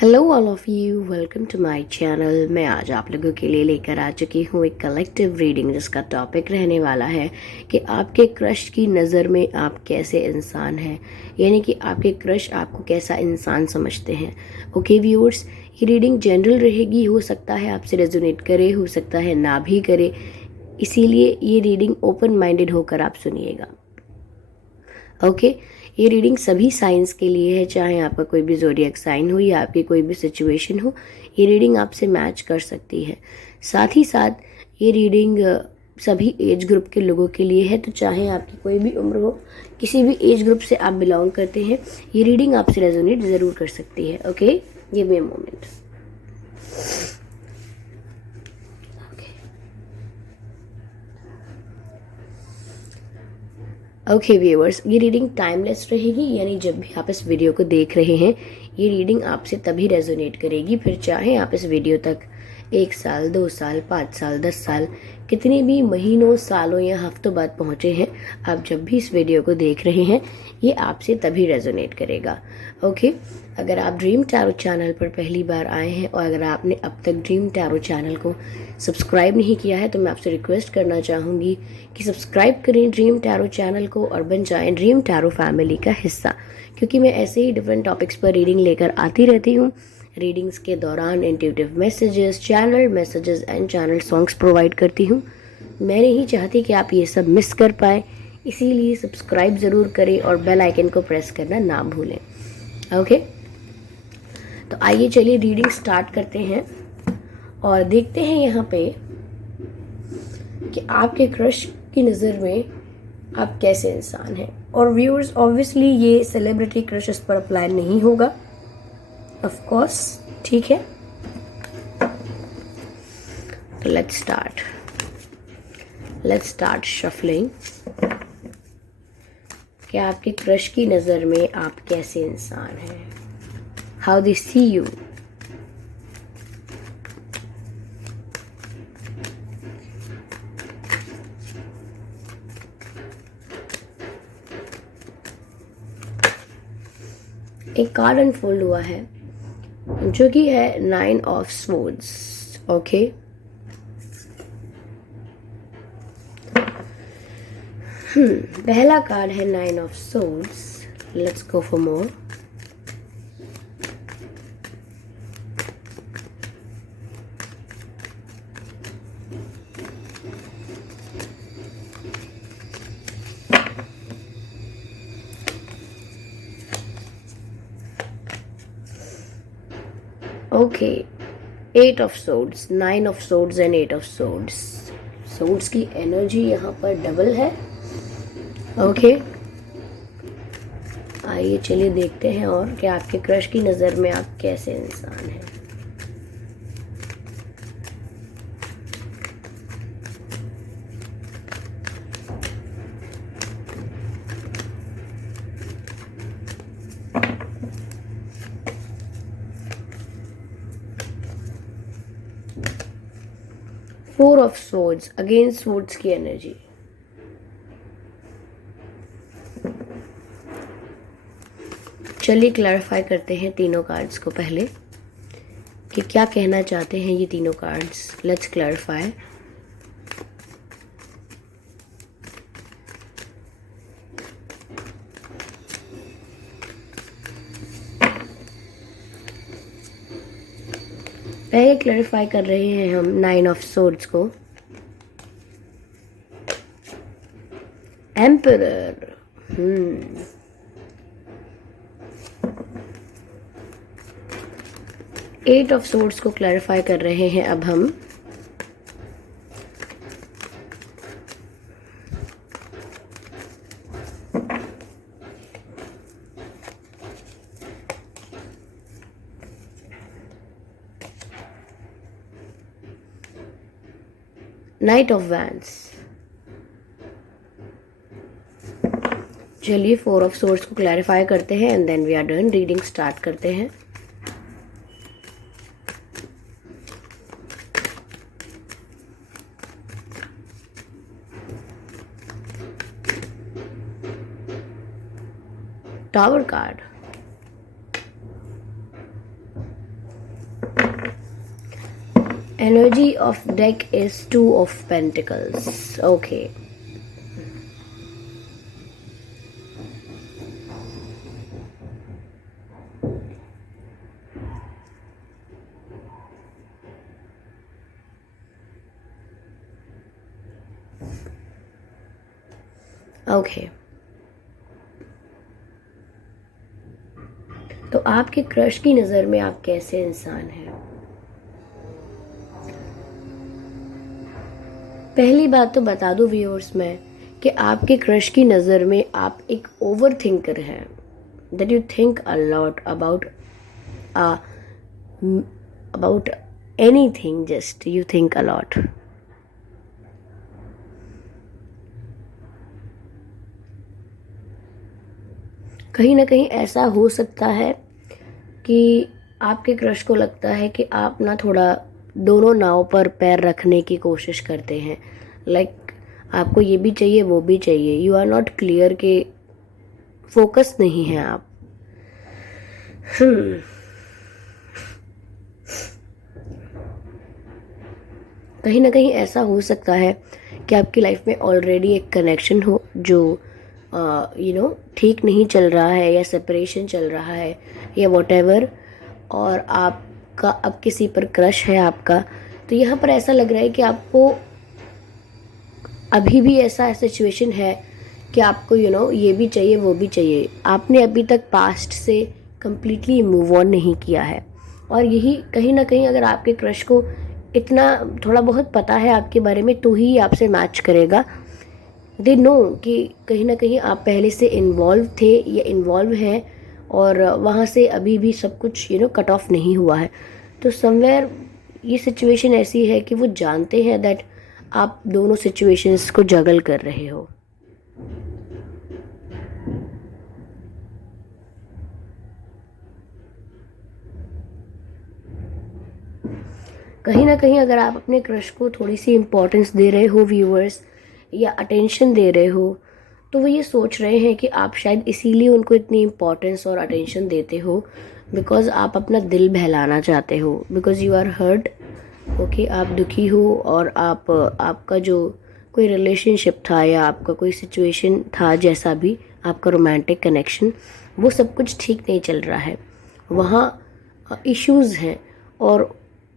Hello all of you, welcome to my channel. मैं आज आप लोगों के लिए लेकर आ चुकी हूँ एक कलेक्टिव रीडिंग जिसका टॉपिक रहने वाला है कि आपके क्रश की नज़र में आप कैसे इंसान हैं, यानी कि आपके क्रश आपको कैसा इंसान समझते हैं। ओके व्यूअर्स, ये रीडिंग जनरल रहेगी, हो सकता है आपसे रेजोनेट करे, हो सकता है ना भी करे, इसीलिए ये रीडिंग ओपन माइंडेड होकर आप सुनिएगा। ओके ये रीडिंग सभी साइंस के लिए है, चाहे आपका कोई भी ज़ोडिएक साइन हो या आपकी कोई भी सिचुएशन हो, ये रीडिंग आपसे मैच कर सकती है। साथ ही साथ ये रीडिंग सभी एज ग्रुप के लोगों के लिए है, तो चाहे आपकी कोई भी उम्र हो, किसी भी एज ग्रुप से आप बिलोंग करते हैं, ये रीडिंग आपसे रेजोनेट ज़रूर कर सकती है। Okay, give me a moment. Okay viewers, ये रीडिंग टाइमलेस रहेगी, यानी जब भी आप इस वीडियो को देख रहे हैं ये रीडिंग आपसे तभी रेजोनेट करेगी, फिर चाहे आप इस वीडियो तक 1 साल, 2 साल, 5 साल, 10 साल, कितने भी महीनों, सालों या हफ्तों बाद पहुँचे हैं, आप जब भी इस वीडियो को देख रहे हैं ये आपसे तभी रेजोनेट करेगा। ओके, अगर आप ड्रीम टैरो चैनल पर पहली बार आए हैं और अगर आपने अब तक ड्रीम टैरो चैनल को सब्सक्राइब नहीं किया है तो मैं आपसे रिक्वेस्ट करना चाहूँगी कि सब्सक्राइब करें ड्रीम टैरो चैनल को और बन जाएं ड्रीम टैरो फैमिली का हिस्सा, क्योंकि मैं ऐसे ही डिफरेंट टॉपिक्स पर रीडिंग लेकर आती रहती हूँ। रीडिंग्स के दौरान intuitive messages, channel messages and channel songs provide करती हूँ। मैं नहीं चाहती कि आप ये सब मिस कर पाए, इसीलिए सब्सक्राइब ज़रूर करें और बेल आइकन को प्रेस करना ना भूलें। ओके, तो आइए चलिए रीडिंग स्टार्ट करते हैं और देखते हैं यहाँ पे कि आपके क्रश की नज़र में आप कैसे इंसान हैं। और व्यूअर्स, ऑब्वियसली ये सेलिब्रिटी क्रशेस पर अप्लाई नहीं होगा, ऑफ कोर्स, ठीक है। तो लेट्स स्टार्ट शफलिंग कि आपके क्रश की नज़र में आप कैसे इंसान हैं, हाउ दे सी यू। एक कार्ड अनफोल्ड हुआ है जो कि है 9 ऑफ स्वॉर्ड्स। ओके, पहला कार्ड है 9 of swords. Let's go for more. Okay, 8 of swords, 9 of swords and 8 of swords. Swords की एनर्जी यहाँ पर डबल है। ओके, आइए चलिए देखते हैं और कि आपके क्रश की नज़र में आप कैसे इंसान हैं। Four of swords, again swords की एनर्जी। चलिए क्लैरिफाई करते हैं तीनों कार्ड्स को पहले कि क्या कहना चाहते हैं ये तीनों कार्ड्स। Let's clarify. पहले क्लैरिफाई कर रहे हैं हम 9 ऑफ सोर्ड्स को। एम्परर, 8 ऑफ सोर्ड्स को क्लैरिफाई कर रहे हैं अब हम। Knight of wands. चलिए 4 ऑफ सोर्ड्स को क्लैरिफाई करते हैं and then we are done. Reading start करते हैं। Tower card, Energy of deck is Two of Pentacles. Okay. Okay, तो आपके क्रश की नज़र में आप कैसे इंसान हैं? पहली बात तो बता दूं व्यूअर्स मैं कि आपके क्रश की नज़र में आप एक ओवर थिंकर हैं, that you think a lot about anything, just you think a lot. कहीं ना कहीं ऐसा हो सकता है कि आपके क्रश को लगता है कि आप ना थोड़ा दोनों नाव पर पैर रखने की कोशिश करते हैं. लाइक आपको ये भी चाहिए वो भी चाहिए. यू आर नॉट क्लियर कि फोकस नहीं है आप. कहीं ना कहीं ऐसा हो सकता है कि आपकी लाइफ में ऑलरेडी एक कनेक्शन हो जो ठीक नहीं चल रहा है, या सेपरेशन चल रहा है, या वॉटेवर, और आपका अब किसी पर क्रश है आपका. तो यहाँ पर ऐसा लग रहा है कि आपको अभी भी ऐसा सिचुएशन है कि आपको ये भी चाहिए वो भी चाहिए. आपने अभी तक पास्ट से कम्प्लीटली मूव ऑन नहीं किया है. और यही कहीं ना कहीं अगर आपके क्रश को इतना थोड़ा बहुत पता है आपके बारे में तो ही आपसे मैच करेगा. दे नो कि कहीं ना कहीं आप पहले से इन्वॉल्व थे या इन्वॉल्व हैं, और वहाँ से अभी भी सब कुछ कट ऑफ नहीं हुआ है. तो समवेयर ये सिचुएशन ऐसी है कि वो जानते हैं दैट आप दोनों सिचुएशंस को जगल कर रहे हो. कहीं ना कहीं अगर आप अपने क्रश को थोड़ी सी इम्पोर्टेंस दे रहे हो व्यूअर्स, या अटेंशन दे रहे हो, तो वो ये सोच रहे हैं कि आप शायद इसीलिए उनको इतनी इम्पोर्टेंस और अटेंशन देते हो बिकॉज आप अपना दिल बहलाना चाहते हो, because you are hurt. Okay, आप दुखी हो, और आपका जो कोई रिलेशनशिप था या आपका कोई सिचुएशन था, जैसा भी आपका रोमांटिक कनेक्शन, वो सब कुछ ठीक नहीं चल रहा है. वहाँ इश्यूज़ हैं, और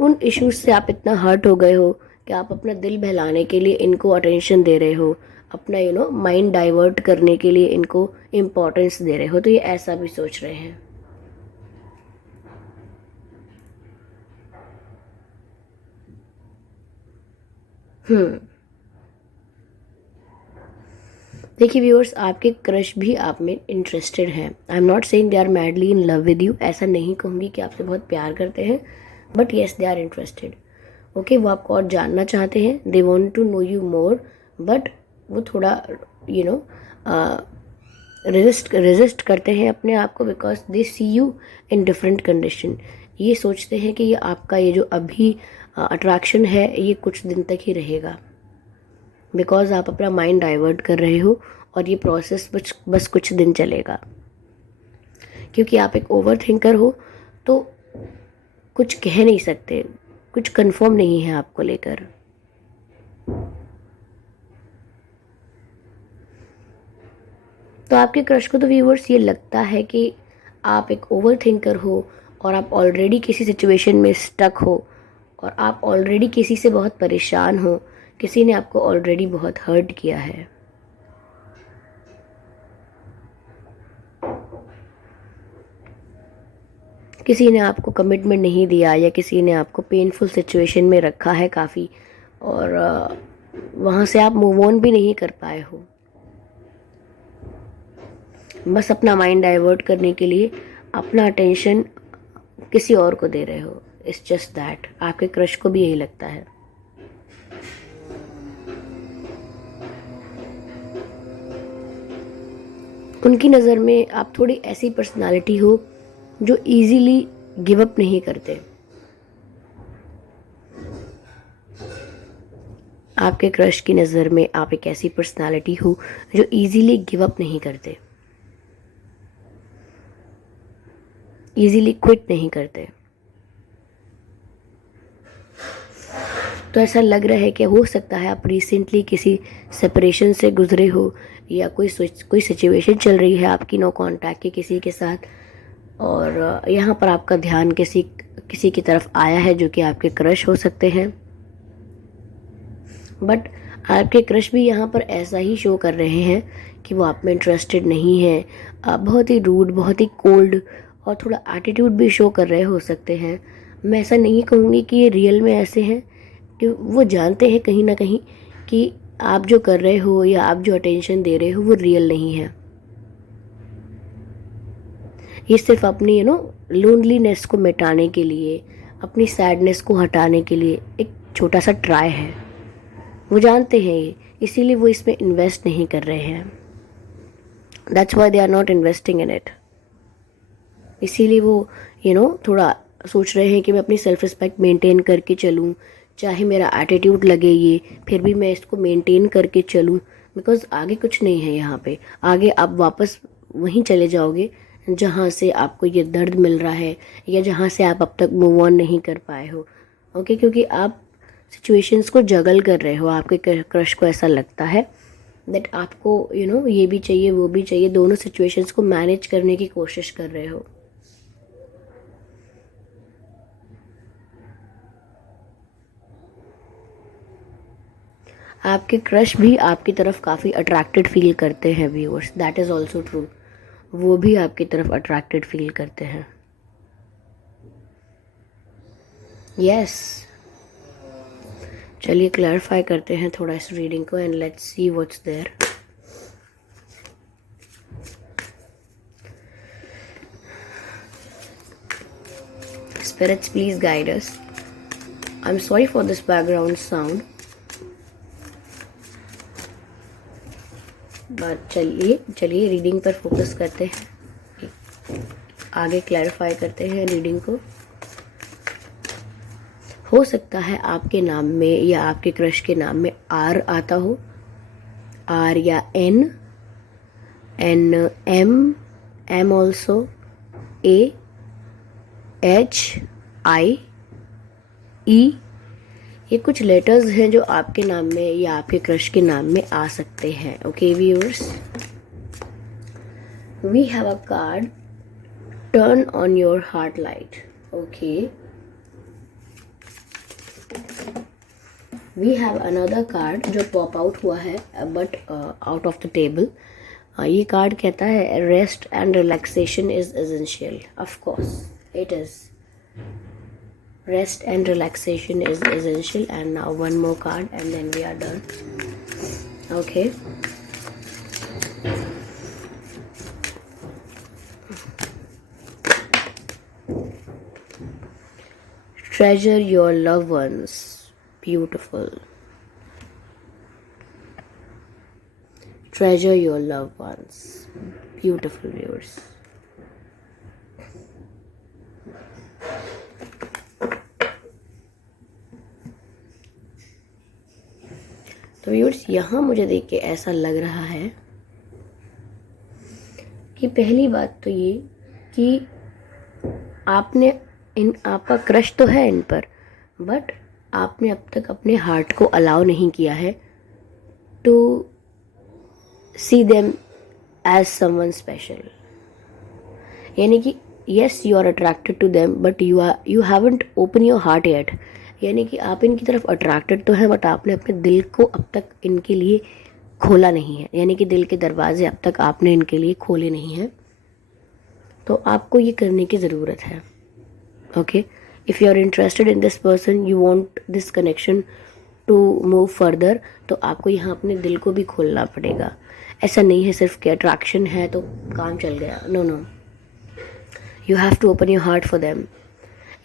उन इश्यूज से आप इतना हर्ट हो गए हो कि आप अपना दिल बहलाने के लिए इनको अटेंशन दे रहे हो, अपना माइंड डाइवर्ट करने के लिए इनको इम्पोर्टेंस दे रहे हो. तो ये ऐसा भी सोच रहे हैं. देखिए व्यूअर्स, आपके क्रश भी आप में इंटरेस्टेड हैं. I am not saying they are madly in love with you, ऐसा नहीं कहूँगी कि आपसे बहुत प्यार करते हैं, but yes they are interested. Okay, वो आपको और जानना चाहते हैं. They want to know you more, but वो थोड़ा यू नो रेजिस्ट करते हैं अपने आप को, because they see you in different condition. ये सोचते हैं कि ये आपका ये जो अभी अट्रैक्शन है ये कुछ दिन तक ही रहेगा, बिकॉज आप अपना माइंड डाइवर्ट कर रहे हो, और ये प्रोसेस बस कुछ दिन चलेगा. क्योंकि आप एक ओवर थिंकर हो, तो कुछ कह नहीं सकते, कुछ कंफर्म नहीं है आपको लेकर. तो आपके क्रश को तो व्यूअर्स ये लगता है कि आप एक ओवर थिंकर हो, और आप ऑलरेडी किसी सिचुएशन में स्टक हो, और आप ऑलरेडी किसी से बहुत परेशान हो. किसी ने आपको ऑलरेडी बहुत हर्ट किया है. किसी ने आपको कमिटमेंट नहीं दिया, या किसी ने आपको पेनफुल सिचुएशन में रखा है काफ़ी, और वहाँ से आप मूव ऑन भी नहीं कर पाए हो. बस अपना माइंड डाइवर्ट करने के लिए अपना अटेंशन किसी और को दे रहे हो. It's just that. आपके क्रश को भी यही लगता है. उनकी नज़र में आप थोड़ी ऐसी पर्सनालिटी हो जो इजीली गिव अप नहीं करते. आपके क्रश की नज़र में आप एक ऐसी पर्सनालिटी हो जो इजीली गिव अप नहीं करते, इजीली क्विट नहीं करते. तो ऐसा लग रहा है कि हो सकता है आप रिसेंटली किसी सेपरेशन से गुजरे हो, या कोई सिचुएशन चल रही है आपकी नो कांटेक्ट की किसी के साथ, और यहाँ पर आपका ध्यान किसी किसी की तरफ आया है जो कि आपके क्रश हो सकते हैं। बट आपके क्रश भी यहाँ पर ऐसा ही शो कर रहे हैं कि वो आप में इंटरेस्टेड नहीं है। आप बहुत ही रूड, बहुत ही कोल्ड और थोड़ा एटीट्यूड भी शो कर रहे हो सकते हैं। मैं ऐसा नहीं कहूँगी कि ये रियल में ऐसे हैं, कि वो जानते हैं कहीं ना कहीं कि आप जो कर रहे हो या आप जो अटेंशन दे रहे हो वो रियल नहीं है। ये सिर्फ अपनी लोनलीनेस को मिटाने के लिए, अपनी सैडनेस को हटाने के लिए एक छोटा सा ट्राई है। वो जानते हैं ये, इसीलिए वो इसमें इन्वेस्ट नहीं कर रहे हैं। That's why they are not investing in it. इसीलिए वो थोड़ा सोच रहे हैं कि मैं अपनी सेल्फ रिस्पेक्ट मेंटेन करके चलूँ, चाहे मेरा एटीट्यूड लगे ये, फिर भी मैं इसको मेंटेन करके चलूँ, बिकॉज आगे कुछ नहीं है यहाँ पे। आगे आप वापस वहीं चले जाओगे जहाँ से आपको ये दर्द मिल रहा है, या जहाँ से आप अब तक मूव ऑन नहीं कर पाए हो। ओके, क्योंकि आप सिचुएशंस को जगल कर रहे हो। आपके क्रश को ऐसा लगता है दैट आपको ये भी चाहिए वो भी चाहिए, दोनों सिचुएशंस को मैनेज करने की कोशिश कर रहे हो। आपके क्रश भी आपकी तरफ काफ़ी अट्रैक्टेड फील करते हैं viewers, that is also true. वो भी आपकी तरफ अट्रैक्टेड फील करते हैं। यस, चलिए क्लैरिफाई करते हैं थोड़ा इस रीडिंग को, and let's see what's there. Spirits, please guide us. I'm sorry for this background sound. But चलिए रीडिंग पर फोकस करते हैं, आगे क्लैरिफाई करते हैं रीडिंग को। हो सकता है आपके नाम में या आपके क्रश के नाम में आर आता हो, आर या N, M, M also, A, H, I, E. ये कुछ लेटर्स हैं जो आपके नाम में या आपके क्रश के नाम में आ सकते हैं। Okay viewers, we have a card, turn on your heart light. Okay, we have another card जो पॉप आउट हुआ है but out of the table. ये कार्ड कहता है rest and relaxation is essential. Of course it is. Rest and relaxation is essential. And now one more card and then we are done. Okay. Treasure your loved ones. Beautiful. Treasure your loved ones. Beautiful viewers. तो viewers, यहाँ मुझे देख के ऐसा लग रहा है कि पहली बात तो ये कि आपका क्रश तो है इन पर, बट आपने अब तक अपने हार्ट को अलाउ नहीं किया है to see them as someone special. यानी कि yes, you are attracted to them but you haven't open your heart yet. यानी कि आप इनकी तरफ अट्रैक्टेड तो हैं बट आपने अपने दिल को अब तक इनके लिए खोला नहीं है। यानी कि दिल के दरवाजे अब तक आपने इनके लिए खोले नहीं हैं। तो आपको ये करने की ज़रूरत है। Okay, if you are interested in this person, you want this connection to move further, तो आपको यहाँ अपने दिल को भी खोलना पड़ेगा। ऐसा नहीं है सिर्फ कि अट्रैक्शन है तो काम चल गया। No no, you have to open your heart for them.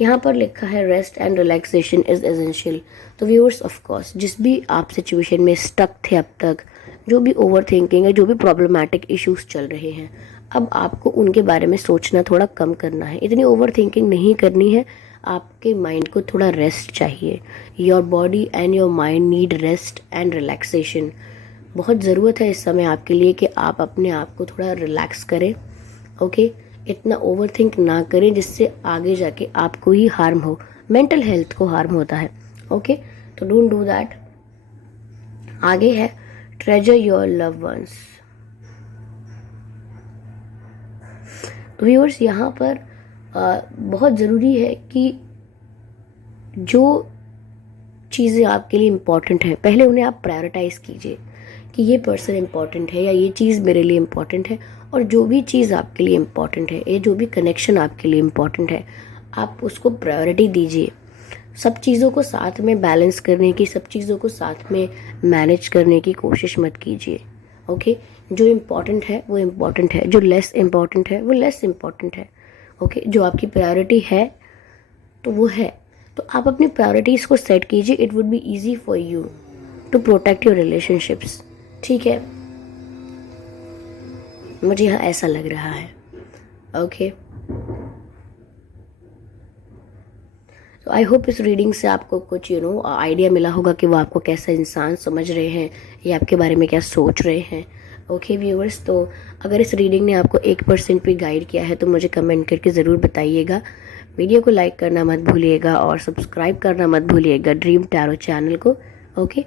यहाँ पर लिखा है rest and relaxation is essential. तो व्यूअर्स, ऑफ कोर्स जिस भी आप सिचुएशन में स्टक थे अब तक, जो भी ओवर थिंकिंग है, जो भी प्रॉब्लमैटिक इश्यूज चल रहे हैं, अब आपको उनके बारे में सोचना थोड़ा कम करना है। इतनी ओवर थिंकिंग नहीं करनी है। आपके माइंड को थोड़ा रेस्ट चाहिए। Your body and your mind need rest and relaxation. बहुत ज़रूरत है इस समय आपके लिए कि आप अपने आप को थोड़ा रिलैक्स करें। ओके, इतना ओवर थिंक ना करें जिससे आगे जाके आपको ही हार्म हो, मेंटल हेल्थ को हार्म होता है। ओके, तो डोंट डू दैट। आगे है treasure your love ones. Viewers, यहाँ पर बहुत ज़रूरी है कि जो चीज़ें आपके लिए इम्पॉर्टेंट हैं पहले उन्हें आप प्रायोरिटाइज़ कीजिए कि ये पर्सन इम्पॉर्टेंट है या ये चीज़ मेरे लिए इम्पॉर्टेंट है। और जो भी चीज़ आपके लिए इम्पॉर्टेंट है, ये जो भी कनेक्शन आपके लिए इम्पॉर्टेंट है, आप उसको प्रायोरिटी दीजिए। सब चीज़ों को साथ में बैलेंस करने की, सब चीज़ों को साथ में मैनेज करने की कोशिश मत कीजिए। ओके, जो इम्पॉर्टेंट है वो इम्पॉर्टेंट है, जो लेस इम्पॉर्टेंट है वो लेस इम्पॉर्टेंट है। ओके, जो आपकी प्रायोरिटी है तो वो है। तो आप अपनी प्रायोरिटीज़ को सेट कीजिए। It would be easy for you to protect your relationships. ठीक है, मुझे यहाँ ऐसा लग रहा है। ओके, तो आई होप इस रीडिंग से आपको कुछ आइडिया मिला होगा कि वो आपको कैसा इंसान समझ रहे हैं या आपके बारे में क्या सोच रहे हैं। ओके व्यूअर्स, तो अगर इस रीडिंग ने आपको 1% भी गाइड किया है तो मुझे कमेंट करके ज़रूर बताइएगा। वीडियो को लाइक करना मत भूलिएगा और सब्सक्राइब करना मत भूलिएगा ड्रीम टैरो चैनल को। ओके,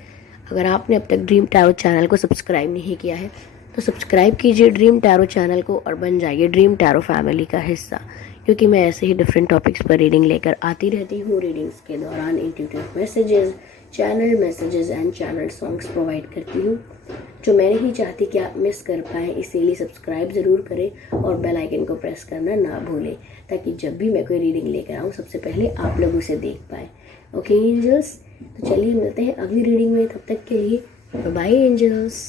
अगर आपने अब तक ड्रीम टैरो चैनल को सब्सक्राइब नहीं किया है तो सब्सक्राइब कीजिए ड्रीम टैरो चैनल को और बन जाइए ड्रीम टैरो फैमिली का हिस्सा, क्योंकि मैं ऐसे ही डिफरेंट टॉपिक्स पर रीडिंग लेकर आती रहती हूँ। रीडिंग्स के दौरान intuitive messages, channel messages and channel songs provide करती हूँ जो मैं नहीं चाहती कि आप मिस कर पाएँ। इसीलिए सब्सक्राइब ज़रूर करें और बेल आइकन को प्रेस करना ना भूलें, ताकि जब भी मैं कोई रीडिंग लेकर आऊँ सबसे पहले आप लोग उसे देख पाएँ। ओके एंजल्स, तो चलिए मिलते हैं अगली रीडिंग में। तब तक के लिए बाय एंजल्स।